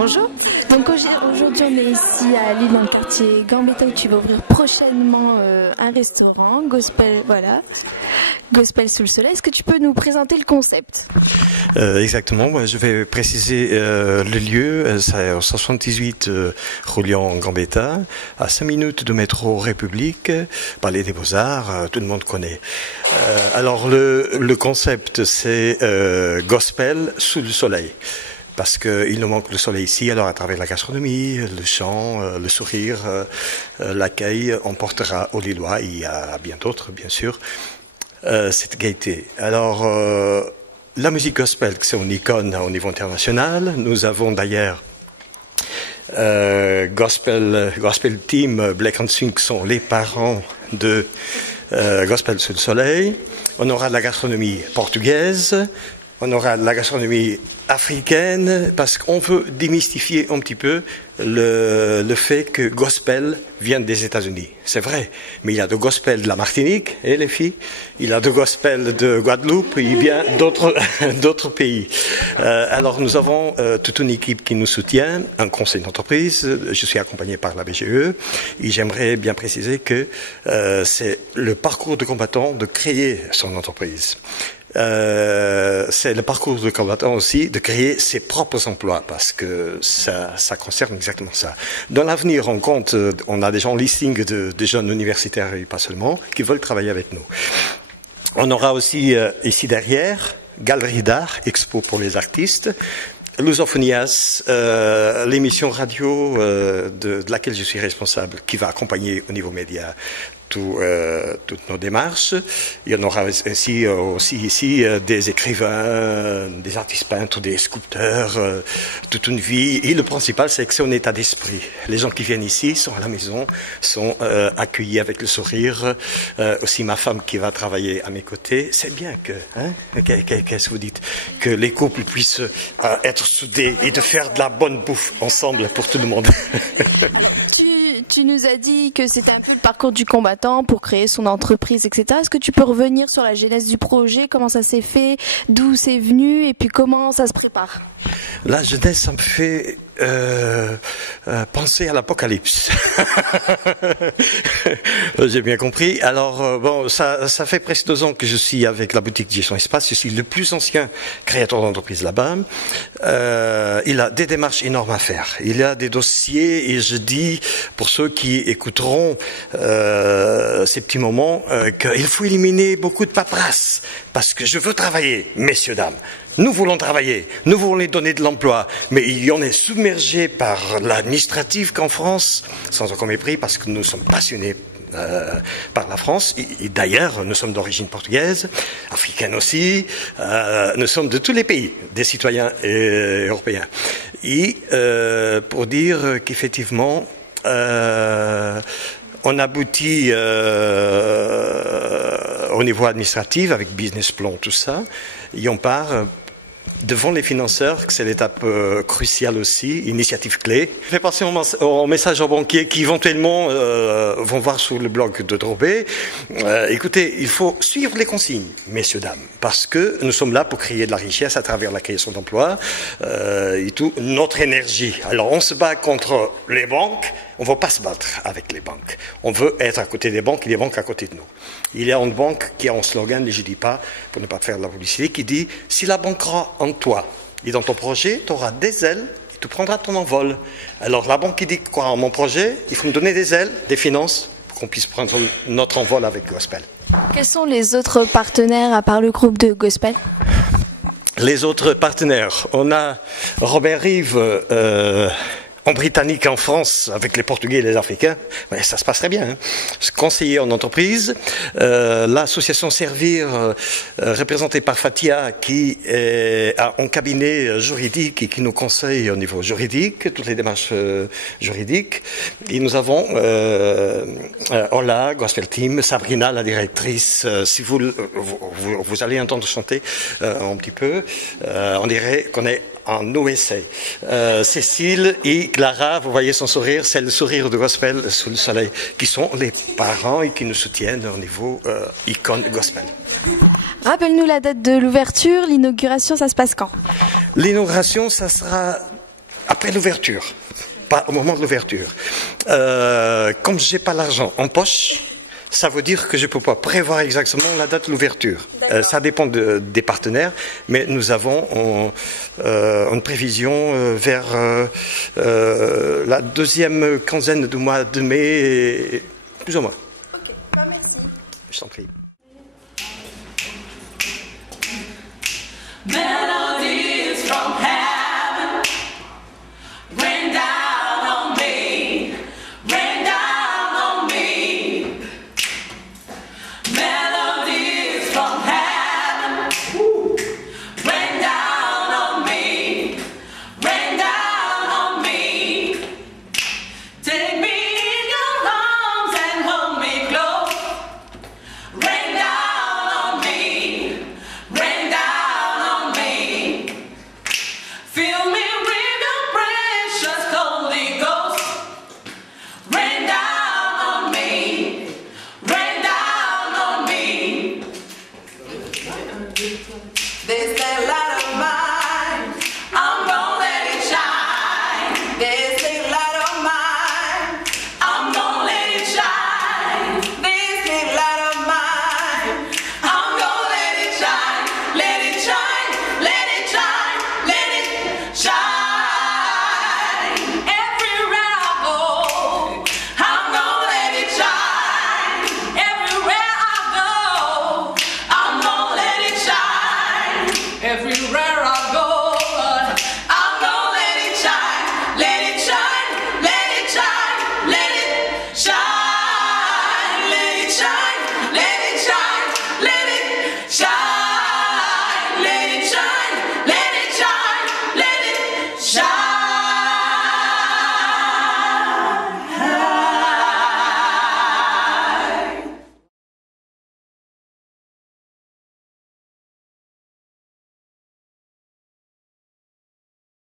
Bonjour. Donc aujourd'hui on est ici à Lille dans le quartier Gambetta où tu vas ouvrir prochainement un restaurant Gospel, voilà, Gospel sous le soleil. Est-ce que tu peux nous présenter le concept? Exactement. Moi, je vais préciser le lieu. C'est au 78 Julian Gambetta, à 5 minutes de métro République, Palais des Beaux-Arts. Tout le monde connaît. Alors le concept, c'est Gospel sous le soleil. Parce qu'il nous manque le soleil ici, alors à travers la gastronomie, le chant, le sourire, l'accueil, on portera aux Lillois, il y a bien d'autres, bien sûr, cette gaieté. Alors, la musique gospel, c'est une icône au niveau international. Nous avons d'ailleurs Gospel Team, Black and Swing sont les parents de Gospel sous le soleil. On aura de la gastronomie portugaise. On aura de la gastronomie africaine, parce qu'on veut démystifier un petit peu le fait que gospel vient des États-Unis. C'est vrai, mais il y a de gospel de la Martinique, les filles, il y a de gospel de Guadeloupe, il vient d'autres pays. Alors nous avons toute une équipe qui nous soutient, un conseil d'entreprise, je suis accompagné par la BGE, et j'aimerais bien préciser que c'est le parcours de combattant de créer son entreprise. C'est le parcours de combattant aussi de créer ses propres emplois, parce que ça concerne exactement ça. Dans l'avenir, on a déjà un listing de jeunes universitaires et pas seulement qui veulent travailler avec nous. On aura aussi ici derrière Galerie d'art, expo pour les artistes. Lusophonias, l'émission radio de laquelle je suis responsable, qui va accompagner au niveau média toutes nos démarches. Il y en aura aussi ici des écrivains, des artistes peintres, des sculpteurs, toute une vie. Et le principal, c'est que c'est un état d'esprit. Les gens qui viennent ici sont à la maison, sont accueillis avec le sourire. Aussi ma femme qui va travailler à mes côtés. C'est bien que, qu'est-ce que vous dites, que les couples puissent être soudés et de faire de la bonne bouffe ensemble pour tout le monde. Tu nous as dit que c'était un peu le parcours du combattant pour créer son entreprise, etc. Est-ce que tu peux revenir sur la genèse du projet, comment ça s'est fait, d'où c'est venu et puis comment ça se prépare? La jeunesse, ça me fait penser à l'apocalypse. J'ai bien compris. Alors, bon, ça fait presque 2 ans que je suis avec la boutique Gestion Espace. Je suis le plus ancien créateur d'entreprise là-bas. Il a des démarches énormes à faire. Il y a des dossiers, et je dis, pour ceux qui écouteront ces petits moments, qu'il faut éliminer beaucoup de paperasse. Parce que je veux travailler, messieurs, dames. Nous voulons travailler, nous voulons les donner de l'emploi, mais il en est submergé par l'administratif qu'en France, sans aucun mépris, parce que nous sommes passionnés par la France, et d'ailleurs nous sommes d'origine portugaise, africaine aussi, nous sommes de tous les pays, des citoyens européens. Et pour dire qu'effectivement, on aboutit au niveau administratif avec business plan, tout ça, et on part devant les financeurs, que c'est l'étape cruciale aussi, initiative clé. Je fais passer un message aux banquiers qui éventuellement vont voir sur le blog de Drobé. Écoutez, il faut suivre les consignes, messieurs, dames, parce que nous sommes là pour créer de la richesse à travers la création d'emplois et tout, notre énergie. Alors on se bat contre les banques, on ne veut pas se battre avec les banques. On veut être à côté des banques et les banques à côté de nous. Il y a une banque qui a un slogan, et je ne dis pas, pour ne pas faire de la publicité, qui dit « Si la banque croit en toi et dans ton projet, tu auras des ailes et tu prendras ton envol. » Alors la banque qui dit « Crois en mon projet, il faut me donner des ailes, des finances, pour qu'on puisse prendre notre envol avec Gospel. » Quels sont les autres partenaires à part le groupe de Gospel? Les autres partenaires, on a Robert Rive, en Britannique, en France, avec les Portugais et les Africains, mais ça se passe très bien. Conseiller en entreprise, l'association Servir, représentée par Fatia, qui a un cabinet juridique et qui nous conseille au niveau juridique, toutes les démarches juridiques. Et nous avons Ola, Gospel Team, Sabrina, la directrice. Si vous allez entendre chanter un petit peu, on dirait qu'on est en USA. Cécile et Clara, vous voyez son sourire, c'est le sourire de Gospel sous le soleil, qui sont les parents et qui nous soutiennent au niveau icône Gospel. Rappelle-nous la date de l'ouverture, l'inauguration, ça se passe quand? L'inauguration, ça sera après l'ouverture, pas au moment de l'ouverture. Comme je n'ai pas l'argent en poche, ça veut dire que je ne peux pas prévoir exactement la date de l'ouverture. Ça dépend des partenaires, mais nous avons une prévision vers la deuxième quinzaine du mois de mai, plus ou moins. Ok, merci. Je t'en prie.